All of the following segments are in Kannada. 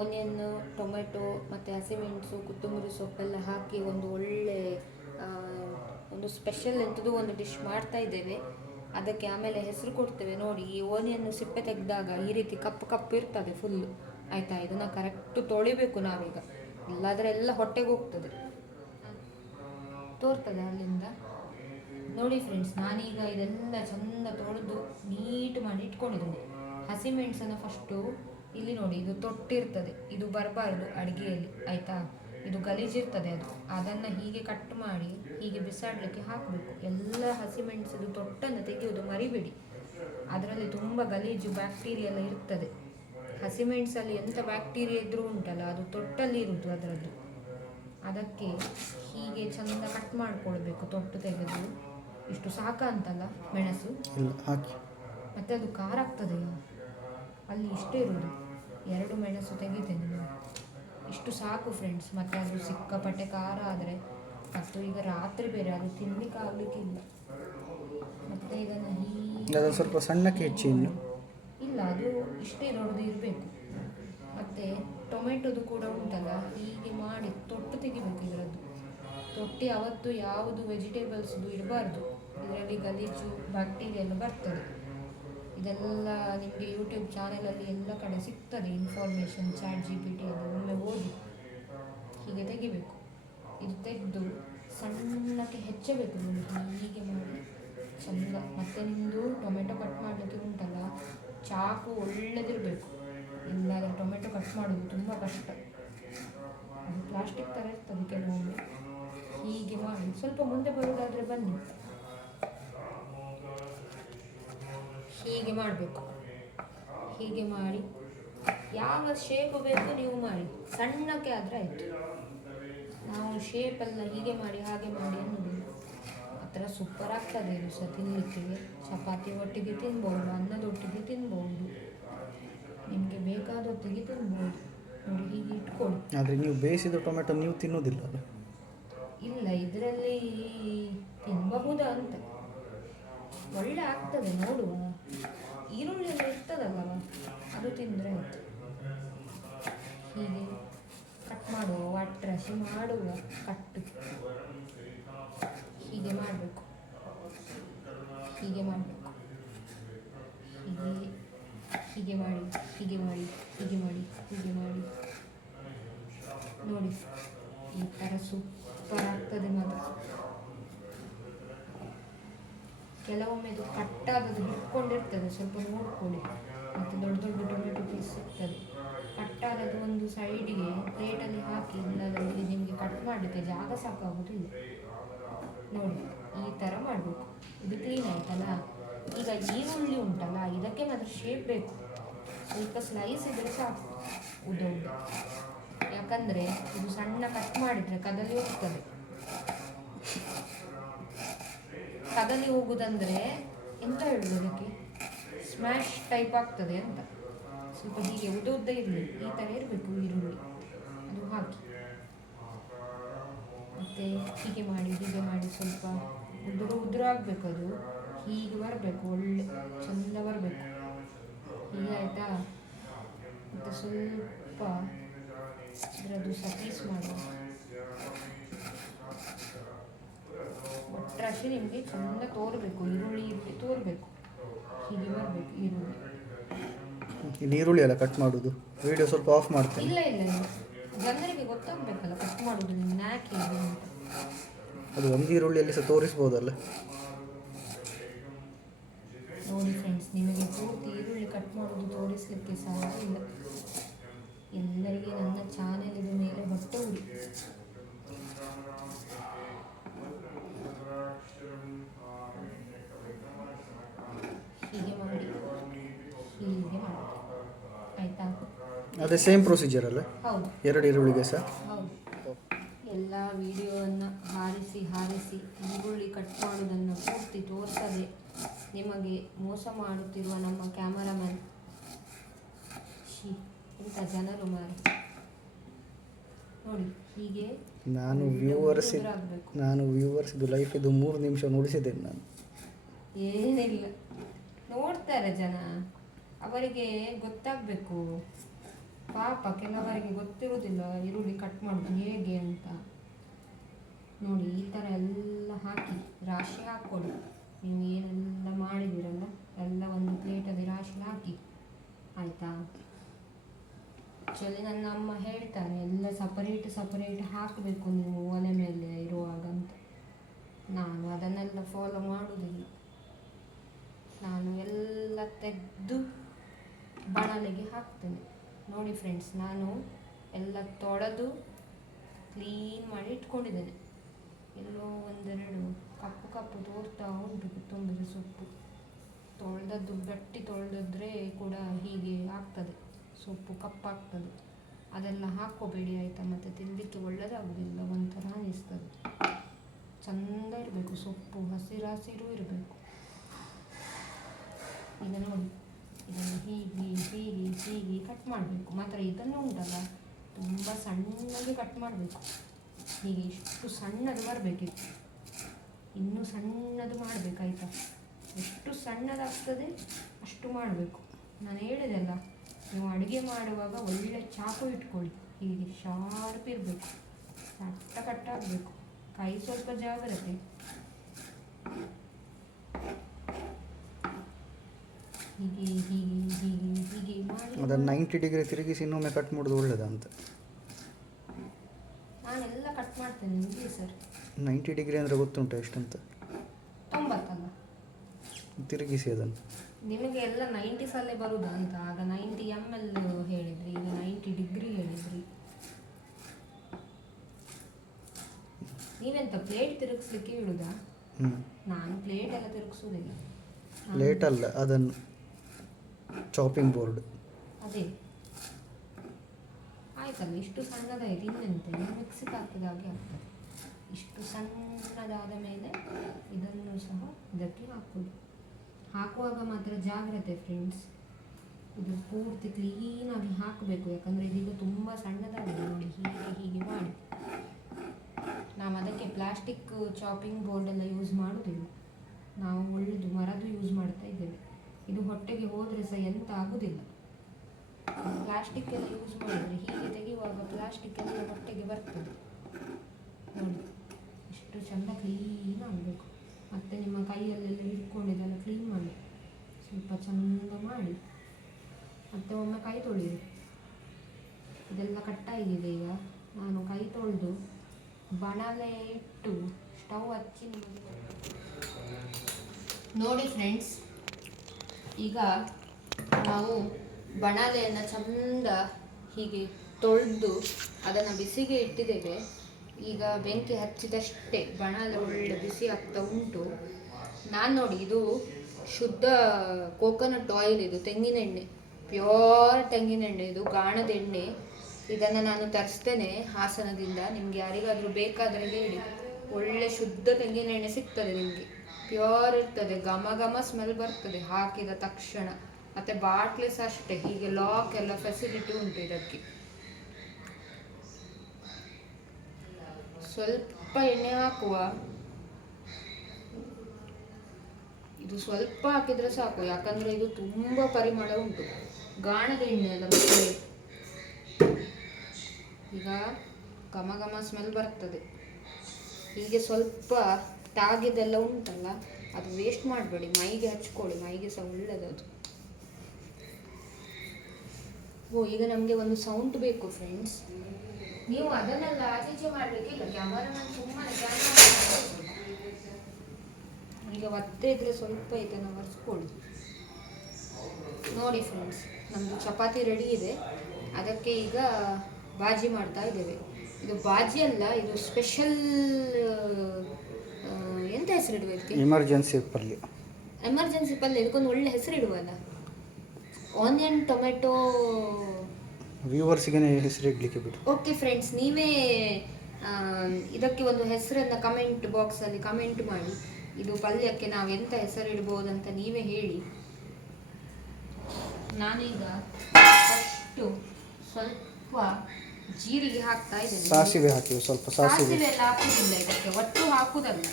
ಓನಿಯನ್ನು, ಟೊಮೆಟೊ ಮತ್ತು ಹಸಿಮೆಣಸು, ಕೊತ್ತಂಬರಿ ಸೊಪ್ಪೆಲ್ಲ ಹಾಕಿ ಒಂದು ಒಳ್ಳೆ ಒಂದು ಸ್ಪೆಷಲ್ ಎಂಥದ್ದು ಒಂದು ಡಿಶ್ ಮಾಡ್ತಾ ಇದ್ದೇವೆ. ಅದಕ್ಕೆ ಆಮೇಲೆ ಹೆಸರು ಕೊಡ್ತೇವೆ ನೋಡಿ. ಈ ಓನಿಯನ್ನು ಸಿಪ್ಪೆ ತೆಗೆದಾಗ ಈ ರೀತಿ ಕಪ್ಪು ಕಪ್ಪು ಇರ್ತದೆ ಫುಲ್ಲು, ಆಯಿತಾ. ಇದನ್ನು ಕರೆಕ್ಟು ತೊಳಿಬೇಕು ನಾವೀಗ, ಇಲ್ಲಾದರೆ ಎಲ್ಲ ಹೊಟ್ಟೆಗೆ ಹೋಗ್ತದೆ, ತೋರ್ತದೆ ಅಲ್ಲಿಂದ ನೋಡಿ ಫ್ರೆಂಡ್ಸ್. ನಾನೀಗ ಇದೆಲ್ಲ ಚೆಂದ ತೊಳೆದು ನೀಟ್ ಮಾಡಿ ಇಟ್ಕೊಂಡಿದ್ದೇನೆ. ಹಸಿಮೆಣಸನ್ನು ಫಸ್ಟು ಇಲ್ಲಿ ನೋಡಿ, ಇದು ತೊಟ್ಟಿರ್ತದೆ, ಇದು ಬರಬಾರ್ದು ಅಡುಗೆಯಲ್ಲಿ, ಆಯಿತಾ. ಇದು ಗಲೀಜಿರ್ತದೆ, ಅದನ್ನು ಹೀಗೆ ಕಟ್ ಮಾಡಿ ಹೀಗೆ ಬಿಸಾಡಲಿಕ್ಕೆ ಹಾಕಬೇಕು. ಎಲ್ಲ ಹಸಿಮೆಣಸದು ತೊಟ್ಟನ್ನು ತೆಗೆಯೋದು ಮರಿಬೇಡಿ, ಅದರಲ್ಲಿ ತುಂಬ ಗಲೀಜು ಬ್ಯಾಕ್ಟೀರಿಯಾ ಎಲ್ಲ ಇರ್ತದೆ. ಹಸಿಮೆಣಸಲ್ಲಿ ಎಂಥ ಬ್ಯಾಕ್ಟೀರಿಯಾ ಇದ್ರೂ ಉಂಟಲ್ಲ, ಅದು ತೊಟ್ಟಲ್ಲಿ ಇರುವುದು ಅದರದ್ದು. ಅದಕ್ಕೆ ಹೀಗೆ ಚೆಂದ ಕಟ್ ಮಾಡಿಕೊಳ್ಬೇಕು, ತೊಟ್ಟು ತೆಗೆದು. ಇಷ್ಟು ಸಾಕ ಅಂತಲ್ಲ ಮೆಣಸು, ಹಾಕಿ ಮತ್ತು ಅದು ಖಾರ ಆಗ್ತದೆ. ಅಲ್ಲಿ ಇಷ್ಟೇ ಇರೋದು, 2 ಮೆಣಸು ತೆಗಿತೇನೆ ನಾನು, ಇಷ್ಟು ಸಾಕು ಫ್ರೆಂಡ್ಸ್. ಮತ್ತು ಅದು ಸಿಕ್ಕಾಪಟ್ಟೆ ಖಾರ ಆದರೆ ಮತ್ತು ಈಗ ರಾತ್ರಿ ಬೇರೆ ಅದು ತಿನ್ನಲಿಕ್ಕೆ ಆಗಲಿಕ್ಕಿಲ್ಲ. ಮತ್ತು ಇದನ್ನು ಹೀಗೆ ಸ್ವಲ್ಪ ಸಣ್ಣಕ್ಕೆ ಹೆಚ್ಚಿ ಇನ್ನು ಇಲ್ಲ, ಅದು ಇಷ್ಟೇ ದೊಡ್ಡದು ಇರಬೇಕು. ಮತ್ತು ಟೊಮೆಟೊದು ಕೂಡ ಉಂಟಲ್ಲ, ಹೀಗೆ ಮಾಡಿ ತೊಟ್ಟು ತೆಗಿಬೇಕು ಇದರದ್ದು. ತೊಟ್ಟಿ ಅವತ್ತು ಯಾವುದು ವೆಜಿಟೇಬಲ್ಸ್ದು ಇರಬಾರ್ದು, ಇದರಲ್ಲಿ ಗಲೀಜು ಬ್ಯಾಕ್ಟೀರಿಯಾ ಎಲ್ಲ ಬರ್ತದೆ. ಇದೆಲ್ಲ ನಿಮಗೆ ಯೂಟ್ಯೂಬ್ ಚಾನಲಲ್ಲಿ ಎಲ್ಲ ಕಡೆ ಸಿಗ್ತದೆ ಇನ್ಫಾರ್ಮೇಷನ್, ChatGPT ಎಲ್ಲ, ಒಮ್ಮೆ ಓದಿ. ಹೀಗೆ ತೆಗಿಬೇಕು. ಇದು ತೆಗೆದು ಸಣ್ಣಕ್ಕೆ ಹೆಚ್ಚಬೇಕು ನೋಡಿ, ಹೀಗೆ ಮಾಡಿ ಚೆಂದ. ಮತ್ತು ನಿಮ್ಮದು ಟೊಮೆಟೊ ಕಟ್ ಮಾಡಲಿಕ್ಕೆ ಉಂಟಲ್ಲ, ಚಾಕು ಒಳ್ಳೆದಿರಬೇಕು, ಇಲ್ಲಾದರೆ ಟೊಮೆಟೊ ಕಟ್ ಮಾಡೋದು ತುಂಬ ಕಷ್ಟ. ಅದು ಪ್ಲಾಸ್ಟಿಕ್ ಥರ ಇರ್ತದೆ ಕೆಲವೊಮ್ಮೆ. ಹೀಗೆ ಮಾಡಿ ಸ್ವಲ್ಪ ಮುಂದೆ ಬರೋದಾದರೆ ಬನ್ನಿ, ಹೀಗೆ ಮಾಡಬೇಕು. ಹೀಗೆ ಮಾಡಿ ಯಾವ ಶೇಪ್ ಬೇಕು ನೀವು ಮಾಡಿ, ಸಣ್ಣಕ್ಕೆ ಆದರೆ ಆಯಿತು. ನಾವು ಶೇಪೆಲ್ಲ ಹೀಗೆ ಮಾಡಿ ಹಾಗೆ ಮಾಡಿ ಅನ್ನೋದಿಲ್ಲ. ಆ ಥರ ಸೂಪರ್ ಆಗ್ತದೆ ಇದು ಸಹ ತಿನ್ನಲಿಕ್ಕೆ. ಚಪಾತಿ ಒಟ್ಟಿಗೆ ತಿನ್ಬೋದು, ಅನ್ನದೊಟ್ಟಿಗೆ ತಿನ್ಬೋದು, ನಿಮಗೆ ಬೇಕಾದೊತ್ತಿಗೆ ತಿನ್ಬೋದು ನೋಡಿ. ಹೀಗೆ ಇಟ್ಕೊಳ್ಳಿ. ಆದರೆ ನೀವು ಬೇಯಿಸಿದ ಟೊಮೆಟೊ ನೀವು ತಿನ್ನೋದಿಲ್ಲ ಅಲ್ಲ? ಇಲ್ಲ, ಇದರಲ್ಲಿ ತಿನ್ನಬಹುದಾ ಅಂತ, ಒಳ್ಳೆ ಆಗ್ತದೆ ನೋಡುವ. ಈರುಳ್ಳಿ ಎಲ್ಲ ಇರ್ತದಲ್ಲ, ಅದು ತಿಂದರೆ ಆಯಿತು. ಹೀಗೆ ಕಟ್ ಮಾಡುವ, ಒಟ್ಟರಾಶಿ ಮಾಡುವ, ಕಟ್ಟು ಹೀಗೆ ಮಾಡಬೇಕು, ಹೀಗೆ ಮಾಡಬೇಕು, ಹೀಗೆ ಹೀಗೆ ಮಾಡಿ, ಹೀಗೆ ಮಾಡಿ, ಹೀಗೆ ಮಾಡಿ, ಹೀಗೆ ಮಾಡಿ ನೋಡಿ. ಈ ಥರ ಸೂಪರ್ ಆಗ್ತದೆ ಮಾತ್ರ. ಕೆಲವೊಮ್ಮೆ ಇದು ಕಟ್ಟಾದದು ಹಿಡ್ಕೊಂಡಿರ್ತದೆ, ಸ್ವಲ್ಪ ನೋಡ್ಕೊಳ್ಳಿ. ಮತ್ತು ದೊಡ್ಡ ದೊಡ್ಡ ಟೊಮೆಟೊ ಪೀಸ್ ಸಿಗ್ತದೆ, ಕಟ್ಟಾದದು ಒಂದು ಸೈಡಿಗೆ ಪ್ಲೇಟಲ್ಲಿ ಹಾಕಿ, ಇಲ್ಲದಲ್ಲಿ ನಿಮಗೆ ಕಟ್ ಮಾಡಲಿಕ್ಕೆ ಜಾಗ ಸಾಕಾಗೋದಿಲ್ಲ ನೋಡಿ. ಈ ಥರ ಮಾಡಬೇಕು. ಇದು ಕ್ಲೀನ್ ಆಯ್ತಲ್ಲ. ಈಗ ಈರುಳ್ಳಿ ಉಂಟಲ್ಲ, ಇದಕ್ಕೆ ಮಾತ್ರ ಶೇಪ್ ಬೇಕು, ಸ್ವಲ್ಪ ಸ್ಲೈಸ್ ಇದ್ದರೆ ಸಾಕು, ಉದ್ದ ಉದ್ದ. ಯಾಕಂದರೆ ಇದು ಸಣ್ಣ ಕಟ್ ಮಾಡಿದರೆ ಕದಲಿ ಹೋಗ್ತದೆ. ಕದಲಿ ಹೋಗುದಂದರೆ ಎಂತ ಹೇಳುದು, ಅದಕ್ಕೆ ಸ್ಮ್ಯಾಶ್ ಟೈಪ್ ಆಗ್ತದೆ ಅಂತ. ಸ್ವಲ್ಪ ಹೀಗೆ ಉದ್ದ ಉದ್ದ ಇರಲಿ, ಈ ಥರ ಇರಬೇಕು ಈರುಳ್ಳಿ, ಅದು ಹಾಕಿ. ಮತ್ತು ಹೀಗೆ ಮಾಡಿ, ಹೀಗೆ ಮಾಡಿ ಸ್ವಲ್ಪ ಉದುರು ಉದುರು ಆಗಬೇಕು, ಅದು ಹೀಗೆ ಬರಬೇಕು, ಒಳ್ಳೆ ಚೆಂದ ಬರಬೇಕು. ಹೀಗೆ ಆಯಿತಾ. ಮತ್ತು ಸ್ವಲ್ಪ ಇದರದ್ದು ಸಹ ಪೀಸ್ ಮಾಡುವ, ಒಟ್ಟರಾಶಿ ನಿಮಗೆ ಚೆಂದ ತೋರಬೇಕು, ಈರುಳ್ಳಿ ತೋರಬೇಕು, ಹೀಗೆ ಬರಬೇಕು ಈರುಳ್ಳಿ. ಈರುಳ್ಳಿ ಎಲ್ಲ ಕಟ್ ಮಾಡೋದು ವಿಡಿಯೋ ಸ್ವಲ್ಪ ಆಫ್ ಮಾಡ್ತೇನೆ. ಇಲ್ಲ ಇಲ್ಲ ಇಲ್ಲ, ಜನರಿಗೆ ಗೊತ್ತಾಗಬೇಕಲ್ಲ ಕಟ್ ಮಾಡೋದು ನ್ಯಾಕ್ ಹೇಗೆ ಅಂತ. ಅದು ಒಂದು ಈರುಳ್ಳಿಯಲ್ಲಿ ಸಹ ತೋರಿಸ್ಬೋದಲ್ಲ ನೋಡಿ ಫ್ರೆಂಡ್ಸ್, ನಿಮಗೆ ಪೂರ್ತಿ ಈರುಳ್ಳಿ ಕಟ್ ಮಾಡೋದು ತೋರಿಸಲಿಕ್ಕೆ ಸಹ ಇಲ್ಲ. ಎಲ್ಲರಿಗೆ ನನ್ನ ಚಾನೆಲಿನ ಮೇಲೆ ಹೊಟ್ಟೆ ಉರಿ. ಹೀಗೆ ಮಾಡಿ, ಹೀಗೆ ಮಾಡಿ, ಆಯಿತಾ. ಅದೇ ಸೇಮ್ ಪ್ರೊಸೀಜರ್ ಅಲ್ಲ? ಹೌದು, 2 ಈರುಳ್ಳಿಗೆ ಸಹ ಹೌದು. ಎಲ್ಲ ವಿಡಿಯೋವನ್ನು ಹಾರಿಸಿ ಹಾರಿಸಿ ಈರುಳ್ಳಿ ಕಟ್ ಮಾಡೋದನ್ನು ಪೂರ್ತಿ ತೋರಿಸದೆ ನಿಮಗೆ ಮೋಸ ಮಾಡುತ್ತಿರುವ ನಮ್ಮ ಕ್ಯಾಮರಾಮನ್, ಇಂಥ ಜನರು ಮಾರಿ ನೋಡಿ. ಹೀಗೆ ನಾನು ವ್ಯೂವರ್ಸ್ ಇದು ಲೈಫ್ ಇದು 3 ನಿಮಿಷ ನೋಡಿಸಿದ್ದೇನೆ ನಾನು. ಏನಿಲ್ಲ, ನೋಡ್ತಾರೆ ಜನ, ಅವರಿಗೆ ಗೊತ್ತಾಗಬೇಕು. ಪಾಪ ಕೆಲವರಿಗೆ ಗೊತ್ತಿರೋದಿಲ್ಲ ಈರುಳ್ಳಿ ಕಟ್ ಮಾಡೋದು ಹೇಗೆ ಅಂತ. ನೋಡಿ ಈ ಥರ ಎಲ್ಲ ಹಾಕಿ ರಾಶಿ ಹಾಕ್ಕೊಳ್ಳಿ. ನೀವು ಏನೆಲ್ಲ ಮಾಡಿದ್ದೀರಲ್ಲ ಎಲ್ಲ ಒಂದು ಪ್ಲೇಟಲ್ಲಿ ರಾಶಿ ಹಾಕಿ, ಆಯಿತಾ? ಆ್ಯಕ್ಚುಲಿ ನನ್ನ ಅಮ್ಮ ಹೇಳ್ತಾರೆ ಎಲ್ಲ ಸಪರೇಟ್ ಹಾಕಬೇಕು ನೀವು ಒಲೆ ಮೇಲೆ ಇರುವಾಗ ಅಂತ. ನಾನು ಅದನ್ನೆಲ್ಲ ಫಾಲೋ ಮಾಡೋದಿಲ್ಲ. ನಾನು ಎಲ್ಲ ತೆಗೆದು ಬಾಣಲೆಗೆ ಹಾಕ್ತೇನೆ. ನೋಡಿ ಫ್ರೆಂಡ್ಸ್, ನಾನು ಎಲ್ಲ ತೊಳೆದು ಕ್ಲೀನ್ ಮಾಡಿ ಇಟ್ಕೊಂಡಿದ್ದೇನೆ. ಎಲ್ಲೋ ಒಂದೆರಡು ಕಪ್ಪು ತೋರ್ತಾ ಉಂಟು ಕೊತ್ತಂಬರಿ ಸೊಪ್ಪು. ತೊಳೆದದ್ದು ಗಟ್ಟಿ ತೊಳೆದಿದ್ರೆ ಕೂಡ ಹೀಗೆ ಆಗ್ತದೆ, ಸೊಪ್ಪು ಕಪ್ಪಾಗ್ತದೆ. ಅದೆಲ್ಲ ಹಾಕ್ಕೋಬೇಡಿ ಆಯಿತಾ? ಮತ್ತು ತಿನ್ನಲಿಕ್ಕೆ ಒಳ್ಳೆಯದಾಗೋದಿಲ್ಲ, ಒಂಥರ ಅನಿಸ್ತದೆ. ಚೆಂದ ಇರಬೇಕು ಸೊಪ್ಪು, ಹಸಿರು ಇರಬೇಕು. ಈಗ ನೋಡಿ ಇದನ್ನು ಹೀಗೆ ಕಟ್ ಮಾಡಬೇಕು. ಮಾತ್ರ ಇದನ್ನು ಉಂಟಲ್ಲ ತುಂಬ ಸಣ್ಣಗೆ ಕಟ್ ಮಾಡಬೇಕು. ಹೀಗೆ ಇಷ್ಟು ಸಣ್ಣದು ಬರಬೇಕಿತ್ತು, ಇನ್ನೂ ಸಣ್ಣದು ಮಾಡಬೇಕಾಯ್ತಾ? ಎಷ್ಟು ಸಣ್ಣದಾಗ್ತದೆ ಅಷ್ಟು ಮಾಡಬೇಕು. ನಾನು ಹೇಳಿದೆಲ್ಲ, ನೀವು ಅಡುಗೆ ಮಾಡುವಾಗ ಒಳ್ಳೆ ಚಾಕು ಇಟ್ಕೊಳ್ಳಿ. ಹೀಗೆ ಶಾರ್ಪ್ ಇರಬೇಕು, ಕಟ್ಟಾಗಬೇಕು. ಕೈ ಸ್ವಲ್ಪ ಜಾಗ್ರತೆ. ಹೀಗೆ ಮಾಡಿ ಅದನ್ನು 90 ಡಿಗ್ರಿ ತಿರುಗಿಸಿ ಇನ್ನೊಮ್ಮೆ ಕಟ್ ಮಾಡೋದು ಒಳ್ಳೆಯದ ಅಂತ. ನಾನೆಲ್ಲ ಕಟ್ ಮಾಡ್ತೇನೆ ನಿಮಗೆ ಸರ್. 90 ಡಿಗ್ರಿ ಅಂದರೆ ಗೊತ್ತುಂಟು ಎಷ್ಟಂತ? 90 ಅಲ್ಲ, ತಿರುಗಿಸಿ ಅದನ್ನು. ನಿಮಗೆ ಎಲ್ಲ 90ಸಲ್ಲೇ ಬರುದಾ ಅಂತ? ಆಗ 90 ml ಹೇಳಿದ್ರಿ, ಈಗ 90 ಡಿಗ್ರಿ ಹೇಳಿದ್ರಿ. ನೀವೆಂತ ಪ್ಲೇಟ್ ತಿರುಗಿಸ್ಲಿಕ್ಕೆ ಹೇಳುದಾ? ನಾನು ಪ್ಲೇಟ್ ಎಲ್ಲ ತಿರುಗಿಸೋದಿಲ್ಲ. ಪ್ಲೇಟ್ ಅಲ್ಲ, ಅದನ್ನು ಚಾಪಿಂಗ್ ಬೋರ್ಡ್. ಅದೇ ಆಯ್ತಲ್ಲ, ಇಷ್ಟು ಸಣ್ಣದಾಯ್ತು. ಇನ್ನೆಂತೆ ಮಿಕ್ಸಿಗೆ ಹಾಕಿದ ಹಾಗೆ ಆಗ್ತದೆ. ಇಷ್ಟು ಸಣ್ಣದಾದ ಮೇಲೆ ಇದನ್ನು ಸಹ ಇದಕ್ಕೆ ಹಾಕೋದು. ಹಾಕುವಾಗ ಮಾತ್ರ ಜಾಗ್ರತೆ ಫ್ರೆಂಡ್ಸ್, ಇದು ಪೂರ್ತಿ ಕ್ಲೀನಾಗಿ ಹಾಕಬೇಕು. ಯಾಕಂದರೆ ಇದೀಗ ತುಂಬ ಸಣ್ಣದಾಗಿದೆ ನೋಡಿ. ಹೀಗೆ ಮಾಡಿ. ನಾವು ಅದಕ್ಕೆ ಪ್ಲಾಸ್ಟಿಕ್ ಚಾಪಿಂಗ್ ಬೋರ್ಡೆಲ್ಲ ಯೂಸ್ ಮಾಡೋದಿಲ್ಲ. ನಾವು ಒಳ್ಳೆಯದು ಮರದ್ದು ಯೂಸ್ ಮಾಡ್ತಾ ಇದ್ದೇವೆ. ಇದು ಹೊಟ್ಟೆಗೆ ಹೋದರೆ ಸಹ ಎಂತ ಆಗೋದಿಲ್ಲ. ಪ್ಲಾಸ್ಟಿಕ್ ಎಲ್ಲ ಯೂಸ್ ಮಾಡಿದರೆ ಹೀಗೆ ತೆಗೆಯುವಾಗ ಪ್ಲಾಸ್ಟಿಕ್ ಎಲ್ಲ ಹೊಟ್ಟೆಗೆ ಬರ್ತದೆ ನೋಡಿ. ಇಷ್ಟು ಚೆಂದ ಕ್ಲೀನ್ ಆಗಬೇಕು. ಮತ್ತು ನಿಮ್ಮ ಕೈಯಲ್ಲೆಲ್ಲ ಇಟ್ಕೊಂಡಿದ್ದೆಲ್ಲ ಕ್ಲೀನ್ ಮಾಡಿ ಸ್ವಲ್ಪ ಚೆಂದ ಮಾಡಿ ಮತ್ತು ಒಮ್ಮೆ ಕೈ ತೊಳೆಯಿರಿ. ಇದೆಲ್ಲ ಕಟ್ಟಾಗಿದೆ. ಈಗ ನಾನು ಕೈ ತೊಳೆದು ಬಾಣಲೆ ಇಟ್ಟು ಸ್ಟವ್ ಹಚ್ಚಿ ನೋಡಿ ಫ್ರೆಂಡ್ಸ್. ಈಗ ನಾವು ಬಾಣಲೆಯನ್ನು ಚಂದ ಹೀಗೆ ತೊಳೆದು ಅದನ್ನು ಬಿಸಿಗೆ ಇಟ್ಟಿದ್ದೇವೆ. ಈಗ ಬೆಂಕಿ ಹಚ್ಚಿದಷ್ಟೇ ಬಾಣಲೆ ಒಳ್ಳೆ ಬಿಸಿ ಆಗ್ತಾ ಉಂಟು. ನಾನು ನೋಡಿ, ಇದು ಶುದ್ಧ ಕೋಕೋನಟ್ ಆಯಿಲ್, ಇದು ತೆಂಗಿನ ಎಣ್ಣೆ, ಪ್ಯೂರ್ ತೆಂಗಿನ ಎಣ್ಣೆ, ಇದು ಗಾಣದ ಎಣ್ಣೆ. ಇದನ್ನು ನಾನು ತರಿಸ್ತೇನೆ ಹಾಸನದಿಂದ. ನಿಮ್ಗೆ ಯಾರಿಗಾದರೂ ಬೇಕಾದರೆ ಹೇಳಿ, ಒಳ್ಳೆ ಶುದ್ಧ ತೆಂಗಿನ ಎಣ್ಣೆ ಸಿಗ್ತದೆ ನಿಮಗೆ. ಪ್ಯೂರ್ ಇರ್ತದೆ, ಘಮ ಸ್ಮೆಲ್ ಬರ್ತದೆ ಹಾಕಿದ ತಕ್ಷಣ. ಮತ್ತು ಬಾಟ್ಲಿ ಸಹ ಅಷ್ಟೇ, ಹೀಗೆ ಲಾಕ್ ಎಲ್ಲ ಫೆಸಿಲಿಟಿ ಉಂಟು ಇದಕ್ಕೆ. ಸ್ವಲ್ಪ ಎಣ್ಣೆ ಹಾಕುವ, ಇದು ಸ್ವಲ್ಪ ಹಾಕಿದರೆ ಸಾಕು. ಯಾಕಂದರೆ ಇದು ತುಂಬ ಪರಿಮಳ ಉಂಟು, ಗಾಣದ ಎಣ್ಣೆ ಅಲ್ಲ ಮತ್ತೆ. ಈಗ ಘಮ ಸ್ಮೆಲ್ ಬರ್ತದೆ. ಹೀಗೆ ಸ್ವಲ್ಪ ತಾಗಿದೆಲ್ಲ ಉಂಟಲ್ಲ, ಅದು ವೇಸ್ಟ್ ಮಾಡಬೇಡಿ, ಮೈಗೆ ಹಚ್ಕೊಳ್ಳಿ, ಮೈಗೆ ಸಹ ಒಳ್ಳೆಯದು. ಈಗ ನಮಗೆ ಒಂದು ಸೌಂಡ್ ಬೇಕು ಫ್ರೆಂಡ್ಸ್. ನೀವು ಅದನ್ನೆಲ್ಲ ಆಚೆ ಮಾಡಬೇಕಿಲ್ಲ, ಕ್ಯಾಮರಾಮನ್ ಸುಮ್ಮನೆ ಈಗ ಒತ್ತೆ ಇದ್ರೆ ಸ್ವಲ್ಪ ಇದನ್ನು ಒರೆಸ್ಕೊಳ್ಳಿ. ನೋಡಿ ಫ್ರೆಂಡ್ಸ್, ನಮ್ಮದು ಚಪಾತಿ ರೆಡಿ ಇದೆ. ಅದಕ್ಕೆ ಈಗ ಬಾಜಿ ಮಾಡ್ತಾ ಇದ್ದೇವೆ. ಇದು ಬಾಜಿ ಅಲ್ಲ, ಇದು ಸ್ಪೆಷಲ್, ಎಂತ ಹೆಸರಿಡುವ ಇದಕ್ಕೆ? ಎಮರ್ಜೆನ್ಸಿ ಪಲ್ಯ. ಇದಕ್ಕೊಂದು ಒಳ್ಳೆ ಹೆಸರಿಡುವಲ್ಲ, ಆನಿಯನ್ ಟೊಮೆಟೊ. ವ್ಯೂವರ್ಸ್ಗೆ ಹೆಸರಿಡ್ಲಿಕ್ಕೆ ಬಿಡು. ಓಕೆ ಫ್ರೆಂಡ್ಸ್, ನೀವೇ ಇದಕ್ಕೆ ಒಂದು ಹೆಸರನ್ನು ಕಮೆಂಟ್ ಬಾಕ್ಸಲ್ಲಿ ಕಮೆಂಟ್ ಮಾಡಿ. ಇದು ಪಲ್ಯಕ್ಕೆ ನಾವು ಎಂತ ಹೆಸರಿಡ್ಬೋದಂತ ನೀವೇ ಹೇಳಿ. ನಾನೀಗ ಫಸ್ಟು ಸ್ವಲ್ಪ ಜೀರಿಗೆ ಹಾಕ್ತಾ ಇದ್ದೇನೆ. ಸಾಸಿವೆ ಹಾಕಿ ಸ್ವಲ್ಪ. ಸಾಸಿವೆ ಎಲ್ಲ ಹಾಕುದಿಲ್ಲ ಇದಕ್ಕೆ, ಒಟ್ಟು ಹಾಕುದಲ್ಲ.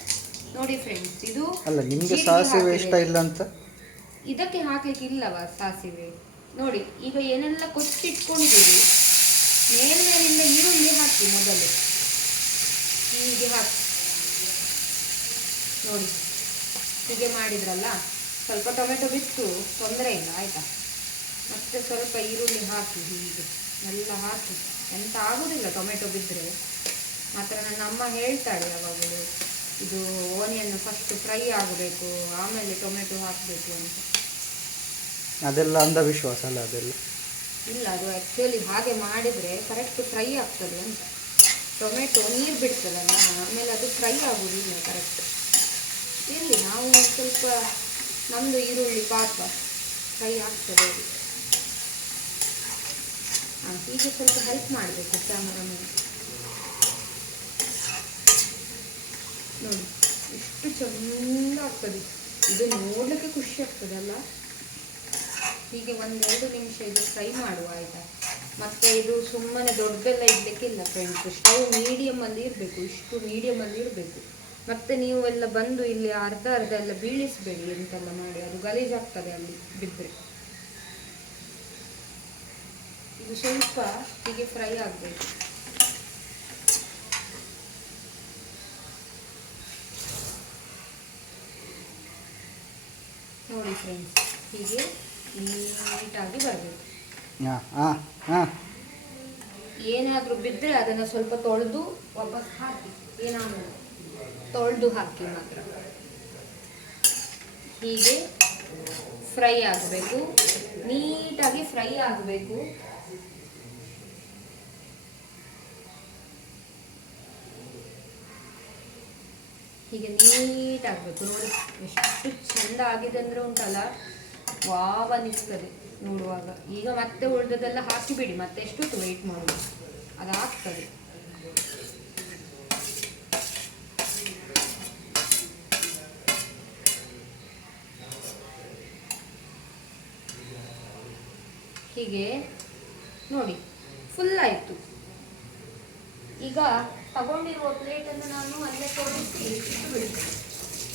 ನೋಡಿ ಫ್ರೆಂಡ್ಸ್, ಇದು ಅಲ್ಲ, ನಿಮಗೆ ಸಾಸಿವೆ ಇಷ್ಟ ಇಲ್ಲ ಅಂತ ಇದಕ್ಕೆ ಹಾಕ್ಲಿಕ್ಕೆ ಇಲ್ಲವಾ ಸಾಸಿವೆ? ನೋಡಿ ಈಗ ಏನೆಲ್ಲ ಕೊಚ್ಚಿಟ್ಕೊಂಡಿದ್ದೀರಿ ಮೇಲ್ಮೇಲಿಂದ ಈರುಳ್ಳಿ ಹಾಕಿ ಮೊದಲು ಹೀಗೆ ಹಾಕಿ ನೋಡಿ. ಹೀಗೆ ಮಾಡಿದ್ರಲ್ಲ, ಸ್ವಲ್ಪ ಟೊಮೆಟೊ ಬಿಟ್ಟು ತೊಂದರೆ ಇಲ್ಲ ಆಯಿತಾ. ಮತ್ತೆ ಸ್ವಲ್ಪ ಈರುಳ್ಳಿ ಹಾಕಿ ಹೀಗೆ ಎಲ್ಲ ಹಾಕಿ. ಎಂತ ಆಗೋದಿಲ್ಲ ಟೊಮೆಟೊ ಬಿದ್ದರೆ ಮಾತ್ರ. ನನ್ನ ಅಮ್ಮ ಹೇಳ್ತಾಳೆ ಯಾವಾಗಲೂ, ಇದು ಓನಿಯನ್ ಫಸ್ಟ್ ಫ್ರೈ ಆಗಬೇಕು ಆಮೇಲೆ ಟೊಮೆಟೊ ಹಾಕಬೇಕು ಅಂತ. ಅದೆಲ್ಲ ಅಂಧವಿಶ್ವಾಸ ಅಲ್ಲ ಅದೆಲ್ಲ. ಇಲ್ಲ, ಅದು ಆ್ಯಕ್ಚುಲಿ ಹಾಗೆ ಮಾಡಿದರೆ ಕರೆಕ್ಟ್ ಫ್ರೈ ಆಗ್ತದೆ ಅಂತ. ಟೊಮೆಟೊ ನೀರು ಬಿಡ್ತದಲ್ಲ, ಆಮೇಲೆ ಅದು ಫ್ರೈ ಆಗೋದಿಲ್ಲ ಕರೆಕ್ಟ್. ಇರಲಿ, ನಾವು ಸ್ವಲ್ಪ ನಮ್ಮದು ಈರುಳ್ಳಿ ಪಾಪ ಫ್ರೈ ಆಗ್ತದೆ ಅದು. ಹೀಗೆ ಸ್ವಲ್ಪ ಹೆಲ್ಪ್ ಮಾಡಬೇಕು ಕ್ಯಾಮರಾಮನ್. ನೋಡಿ ಎಷ್ಟು ಚೆಂದ ಆಗ್ತದೆ ಇದು, ನೋಡಲಿಕ್ಕೆ ಖುಷಿ ಆಗ್ತದಲ್ಲ. ಹೀಗೆ 1-2 ನಿಮಿಷ ಇದು ಫ್ರೈ ಮಾಡುವ ಆಯಿತಾ. ಮತ್ತು ಇದು ಸುಮ್ಮನೆ ದೊಡ್ಡದೆಲ್ಲ ಇಡಲಿಕ್ಕಿಲ್ಲ ಫ್ರೆಂಡ್ಸ್, ಸ್ಟವ್ ಮೀಡಿಯಮಲ್ಲಿ ಇರಬೇಕು, ಇಷ್ಟು ಮೀಡಿಯಮಲ್ಲಿ ಇರಬೇಕು. ಮತ್ತು ನೀವು ಎಲ್ಲ ಬಂದು ಇಲ್ಲಿ ಅರ್ಧ ಎಲ್ಲ ಬೀಳಿಸಬೇಡಿ ಎಂತೆಲ್ಲ ಮಾಡಿ, ಅದು ಗಲೀಜಾಗ್ತದೆ ಅಲ್ಲಿ ಬಿದ್ದರೆ. ಇದು ಸ್ವಲ್ಪ ಹೀಗೆ ಫ್ರೈ ಆಗಬೇಕು. ನೋಡಿ ಫ್ರೆಂಡ್ಸ್, ಹೀಗೆ ನೀಟಾಗಿ ಬರಬೇಕು. ಏನಾದರೂ ಬಿದ್ದರೆ ಅದನ್ನು ಸ್ವಲ್ಪ ತೊಳೆದು ವಾಪಸ್ ಹಾಕಿ, ಏನಾದರೂ ತೊಳೆದು ಹಾಕಿ ಮಾತ್ರ. ಹೀಗೆ ಫ್ರೈ ಆಗಬೇಕು, ನೀಟಾಗಿ ಫ್ರೈ ಆಗಬೇಕು. ಹೀಗೆ ನೀಟಾಗಬೇಕು. ನೋಡಿ ಎಷ್ಟು ಚೆಂದ ಆಗಿದೆ ಅಂದರೆ ಉಂಟಲ್ಲ, ವಾವ್ ಅನ್ನಿಸ್ತದೆ ನೋಡುವಾಗ. ಈಗ ಮತ್ತೆ ಉಳಿದದೆಲ್ಲ ಹಾಕಿಬಿಡಿ, ಮತ್ತೆ ಎಷ್ಟೊತ್ತು ವೆಯ್ಟ್ ಮಾಡೋದು, ಅದಾಗ್ತದೆ. ಹೀಗೆ ನೋಡಿ ಫುಲ್ ಆಯಿತು. ಈಗ ತಗೊಂಡಿರುವ ಪ್ಲೇಟನ್ನು ನಾನು ಅಲ್ಲೇ ತೋರಿಸಿ ಇಟ್ಟುಬಿಡಿ,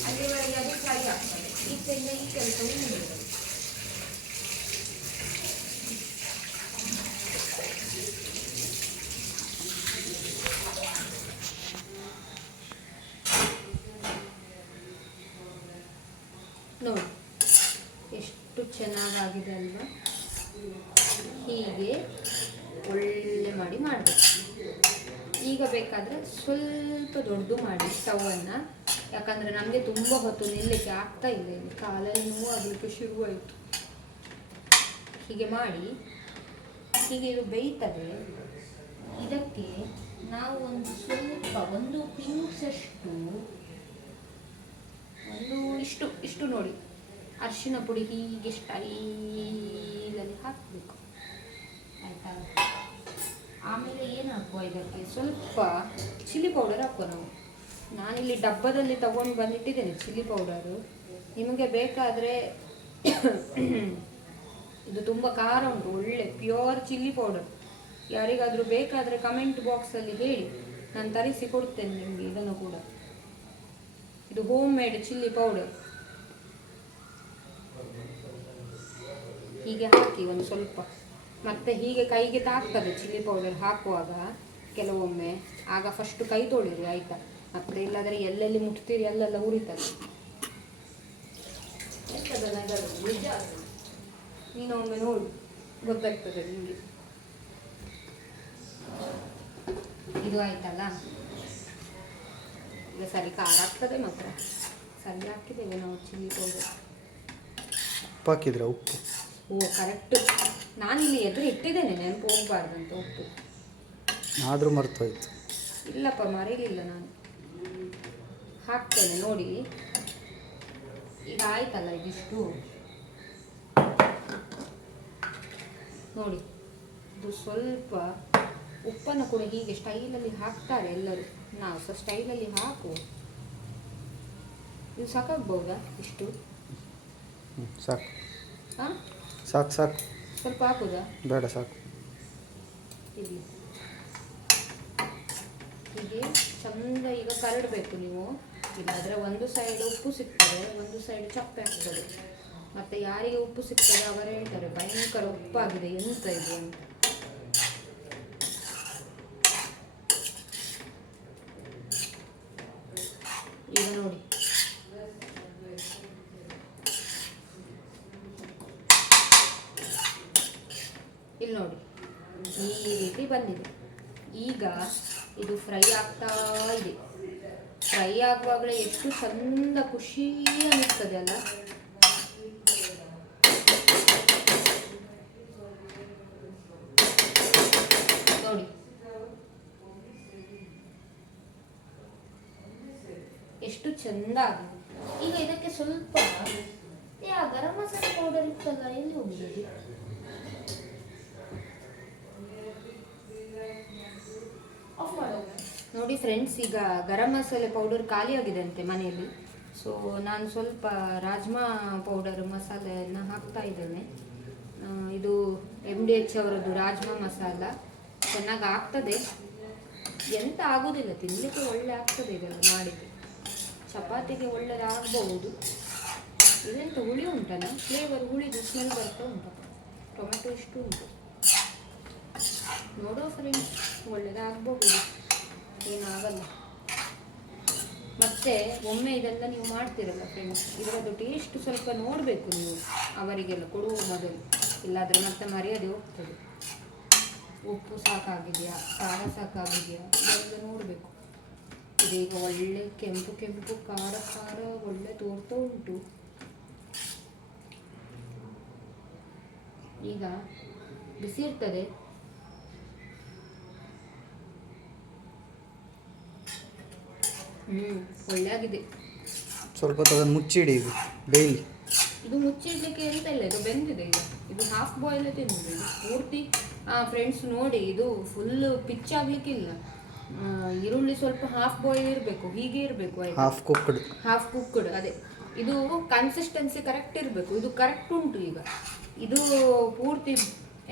ಅಲ್ಲಿವರೆಗೆ ಅದು ಫ್ರೈ ಆಗ್ತದೆ. ಈಚೆಯಿಂದ ಈ ಕೆಲಸವೂ ಮುಗಿಯುತ್ತದೆ. ನೋಡಿ ಎಷ್ಟು ಚೆನ್ನಾಗಾಗಿದೆ ಅಲ್ವಾ. ಹೀಗೆ ಒಳ್ಳೆ ಮಾಡಿ ಮಾಡಬೇಕು. ಈಗ ಬೇಕಾದರೆ ಸ್ವಲ್ಪ ದೊಡ್ಡದು ಮಾಡಿ ಸ್ಟವನ್ನು, ಯಾಕಂದರೆ ನಮಗೆ ತುಂಬ ಹೊತ್ತು ನಿಲ್ಲಕ್ಕೆ ಆಗ್ತಾ ಇಲ್ಲ, ಇಲ್ಲಿ ಕಾಲಲ್ಲಿ ನೋವು ಆಗಲಿಕ್ಕೆ ಶುರುವಾಯಿತು. ಹೀಗೆ ಮಾಡಿ, ಹೀಗೆ ಇದು ಬೇಯ್ತದೆ. ಇದಕ್ಕೆ ನಾವು ಒಂದು ಸ್ವಲ್ಪ, ಒಂದು ಪಿಂಚಷ್ಟು, ಇಷ್ಟು ನೋಡಿ ಅರಿಶಿನ ಪುಡಿ ಹೀಗೆ ಸ್ಟೈಲಲ್ಲಿ ಹಾಕಬೇಕು ಆಯಿತಾ. ಆಮೇಲೆ ಏನು ಹಾಕುವ, ಇದಕ್ಕೆ ಸ್ವಲ್ಪ ಚಿಲ್ಲಿ ಪೌಡರ್ ಹಾಕುವ. ನಾನಿಲ್ಲಿ ಡಬ್ಬದಲ್ಲಿ ತಗೊಂಡು ಬಂದಿಟ್ಟಿದ್ದೇನೆ ಚಿಲ್ಲಿ ಪೌಡರು. ನಿಮಗೆ ಬೇಕಾದರೆ ಇದು ತುಂಬ ಖಾರ ಉಂಟು, ಒಳ್ಳೆ ಪ್ಯೂರ್ ಚಿಲ್ಲಿ ಪೌಡರ್. ಯಾರಿಗಾದರೂ ಬೇಕಾದರೆ ಕಮೆಂಟ್ ಬಾಕ್ಸಲ್ಲಿ ಹೇಳಿ, ನಾನು ತರಿಸಿ ಕೊಡ್ತೇನೆ ನಿಮಗೆ ಇದನ್ನು ಕೂಡ. ಇದು ಹೋಮ್ ಮೇಡ್ ಚಿಲ್ಲಿ ಪೌಡರ್. ಹೀಗೆ ಹಾಕಿ ಒಂದು ಸ್ವಲ್ಪ, ಮತ್ತು ಹೀಗೆ ಕೈಗೆ ತಾಗ್ತದೆ ಚಿಲ್ಲಿ ಪೌಡರ್ ಹಾಕುವಾಗ ಕೆಲವೊಮ್ಮೆ. ಆಗ ಫಸ್ಟ್ ಕೈ ತೊಳಿರಿ ಆಯಿತಾ, ಮತ್ತು ಇಲ್ಲಾದರೆ ಎಲ್ಲೆಲ್ಲಿ ಮುಟ್ತೀರಿ ಅಲ್ಲೆಲ್ಲ ಉರಿತದೆ. ನಿಜ, ನೀನು ಒಮ್ಮೆ ನೋಡು ಗೊತ್ತಾಗ್ತದೆ ನಿಮಗೆ. ಇದು ಆಯ್ತಲ್ಲ, ಈಗ ಸರಿ ಖಾರ ಆಗ್ತದೆ ಮಾತ್ರ. ಸರಿ ಹಾಕಿದ್ದೇವೆ ನಾವು ಚಿಲ್ಲಿ ಪೌಡರ್. ಉಪ್ಪು ಹಾಕಿದ್ರೆ ಉಪ್ಪು? ಓ ಕರೆಕ್ಟು, ನಾನಿಲ್ಲಿ ಎದುರು ಇಟ್ಟಿದ್ದೇನೆ, ನೆನಪು ಹೋಗ್ಬಾರ್ದಂತ ಉಪ್ಪು. ಆದರೂ ಮರ್ತೋಯ್ತು. ಇಲ್ಲಪ್ಪ, ಮರೀಲಿಲ್ಲ ನಾನು. ಹಾಕ್ತೇನೆ ನೋಡಿ. ಈಗ ಆಯ್ತಲ್ಲ ಇದಿಷ್ಟು. ನೋಡಿ ಇದು ಸ್ವಲ್ಪ ಉಪ್ಪನ್ನು ಕೂಡ ಹೀಗೆ ಸ್ಟೈಲಲ್ಲಿ ಹಾಕ್ತಾರೆ ಎಲ್ಲರೂ, ನಾವು ಸಹ ಸ್ಟೈಲಲ್ಲಿ ಹಾಕು. ಇದು ಸಾಕಾಗ್ಬೋದಾ ಇಷ್ಟು? ಸಾಕು. ಹಾಂ ಸಾಕು ಸಾಕು. ಸ್ವಲ್ಪ ಹಾಕುದಾ? ಬೇಡ ಸಾಕು. ಇಲ್ಲಿ ಹೀಗೆ ಚಂದ ಈಗ ಕರಡಬೇಕು ನೀವು. ಇಲ್ಲಾದರೆ ಒಂದು ಸೈಡ್ ಉಪ್ಪು ಸಿಗ್ತದೆ, ಒಂದು ಸೈಡ್ ಚಪ್ಪೆ ಆಗ್ತದೆ. ಮತ್ತು ಯಾರಿಗೆ ಉಪ್ಪು ಸಿಗ್ತದೆ ಅವರು ಹೇಳ್ತಾರೆ ಭಯಂಕರ ಉಪ್ಪಾಗಿದೆ ಎಂತ ಇದು ಅಂತ. ಈಗ ನೋಡಿ ಇಲ್ಲಿ ನೋಡಿ ಈ ರೀತಿ ಬಂದಿದೆ. ಈಗ ಇದು ಫ್ರೈ ಆಗ್ತಾ ಇದೆ. ಫ್ರೈ ಆಗುವಾಗಲೇ ಎಷ್ಟು ಚಂದ ಖುಷಿ ಅನ್ನಿಸ್ತದೆ ಅಲ್ಲ. ನೋಡಿ ಎಷ್ಟು ಚಂದ ಆಗಿದೆ. ಈಗ ಇದಕ್ಕೆ ಸ್ವಲ್ಪ ಗರಂ ಮಸಾಲೆ ಪೌಡರ್ ಇತ್ತಲ್ಲ, ಎಲ್ಲಿ ಹೋಗಿದೆ? ನೋಡಿ ಫ್ರೆಂಡ್ಸ್, ಈಗ ಗರಂ ಮಸಾಲೆ ಪೌಡರ್ ಖಾಲಿಯಾಗಿದೆ ಅಂತೆ ಮನೆಯಲ್ಲಿ. ಸೊ ನಾನು ಸ್ವಲ್ಪ ರಾಜ್ಮಾ ಪೌಡರ್ ಮಸಾಲೆಯನ್ನು ಹಾಕ್ತಾ ಇದ್ದೇನೆ. ಇದು MDH ಅವರದ್ದು ರಾಜ್ಮಾ ಮಸಾಲ. ಚೆನ್ನಾಗಿ ಆಗ್ತದೆ, ಎಂತ ಆಗೋದಿಲ್ಲ, ತಿನ್ನಲಿಕ್ಕೆ ಒಳ್ಳೆ ಆಗ್ತದೆ. ಇದೆಲ್ಲ ಮಾಡಿದ್ದು ಚಪಾತಿಗೆ ಒಳ್ಳೆದಾಗಬಹುದು. ಇದೆಂತ ಹುಳಿ ಉಂಟಲ್ಲ, ಫ್ಲೇವರ್ ಹುಳಿದು ಸ್ಮೆಲ್ ಬರ್ತಾ ಉಂಟು. ಟೊಮೆಟೊ ಇಷ್ಟು ಉಂಟು, ನೋಡೋ ಫ್ರೆಂಡ್ಸ್, ಒಳ್ಳೆದಾಗಬಹುದು, ಏನಾಗಲ್ಲ. ಮತ್ತೆ ಒಮ್ಮೆ ಇದೆಲ್ಲ ನೀವು ಮಾಡ್ತೀರಲ್ಲ ಫ್ರೆಂಡ್ಸ್, ಇದರದ್ದು ಟೇಸ್ಟ್ ಸ್ವಲ್ಪ ನೋಡಬೇಕು ನೀವು ಅವರಿಗೆಲ್ಲ ಕೊಡುವ ಮೊದಲು, ಇಲ್ಲಾದರೆ ಮತ್ತೆ ಮರ್ಯಾದೆ ಹೋಗ್ತದೆ. ಉಪ್ಪು ಸಾಕಾಗಿದೆಯಾ, ಖಾರ ಸಾಕಾಗಿದೆಯಾ ಇದೆಲ್ಲ ನೋಡಬೇಕು. ಇದೀಗ ಒಳ್ಳೆ ಕೆಂಪು ಕೆಂಪು ಖಾರ ಖಾರ ಒಳ್ಳೆ ತೋರ್ತಾ ಉಂಟು. ಈಗ ಬಿಸಿ ಇರ್ತದೆ. ಒಳ್ಳೆ ಆಗಿದೆ. ಸ್ವಲ್ಪ ಅದನ್ನು ಮುಚ್ಚಿಡಿ, ಇದು ಡೈಲಿ. ಇದು ಮುಚ್ಚಿಡ್ಲಿಕ್ಕೆ ಎಂತ ಇಲ್ಲ, ಇದು ಬೆಂದಿದೆ. ಇದು ಹಾಫ್ ಬಾಯ್ಲ್ ತಿಂದಿದೆ, ಇದು ಪೂರ್ತಿ. ಫ್ರೆಂಡ್ಸ್ ನೋಡಿ, ಇದು ಫುಲ್ ಪಿಚ್ ಆಗ್ಲಿಕ್ಕಿಲ್ಲ. ಈರುಳ್ಳಿ ಸ್ವಲ್ಪ ಹಾಫ್ ಬಾಯ್ಲ್ ಇರಬೇಕು, ಹೀಗೆ ಇರಬೇಕು. ಹಾಫ್ ಕುಕ್ಡ್ ಅದೇ. ಇದು ಕನ್ಸಿಸ್ಟೆನ್ಸಿ ಕರೆಕ್ಟ್ ಇರಬೇಕು. ಇದು ಕರೆಕ್ಟ್ ಉಂಟು. ಈಗ ಇದು ಪೂರ್ತಿ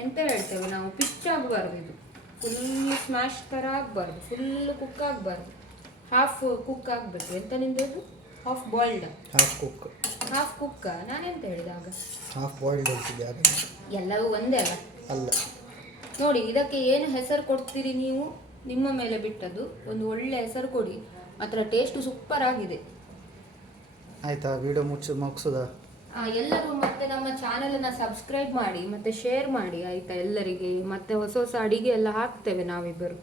ಎಂತ ಹೇಳ್ತೇವೆ ನಾವು, ಪಿಚ್ ಆಗಬಾರ್ದು. ಇದು ಫುಲ್ ಸ್ಮ್ಯಾಶ್ ಥರ ಆಗಬಾರ್ದು, ಫುಲ್ ಕುಕ್ ಆಗಬಾರ್ದು, ಹಾಫ್ ಕುಕ್ ಆಗಬೇಕು. ಎಂತ ನಿಂದು ಹಾಫ್ ಬಾಯ್ಲ್ಡ್, ಹಾಫ್ ಕುಕ್ಕ. ನಾನೆಂತ ಹೇಳಿದಾಗ ಹಾಫ್ ಬಾಯ್ಲ್ಡ್ ಎಲ್ಲವೂ ಒಂದೇ ಅಲ್ಲ. ಅಲ್ಲ ನೋಡಿ, ಇದಕ್ಕೆ ಏನು ಹೆಸರು ಕೊಡ್ತೀರಿ ನೀವು, ನಿಮ್ಮ ಮೇಲೆ ಬಿಟ್ಟದ್ದು. ಒಂದು ಒಳ್ಳೆ ಹೆಸರು ಕೊಡಿ, ಮಾತ್ರ ಟೇಸ್ಟ್ ಸೂಪರ್ ಆಗಿದೆ. ಆಯ್ತಾ? ವಿಡಿಯೋ ಮುಗಿಸೋದಾ? ಎಲ್ಲರೂ ಮತ್ತೆ ನಮ್ಮ ಚಾನಲನ್ನು ಸಬ್ಸ್ಕ್ರೈಬ್ ಮಾಡಿ ಮತ್ತೆ ಶೇರ್ ಮಾಡಿ, ಆಯ್ತಾ? ಎಲ್ಲರಿಗೆ ಮತ್ತೆ ಹೊಸ ಹೊಸ ಅಡಿಗೆ ಎಲ್ಲ ಹಾಕ್ತೇವೆ ನಾವಿಬ್ಬರು.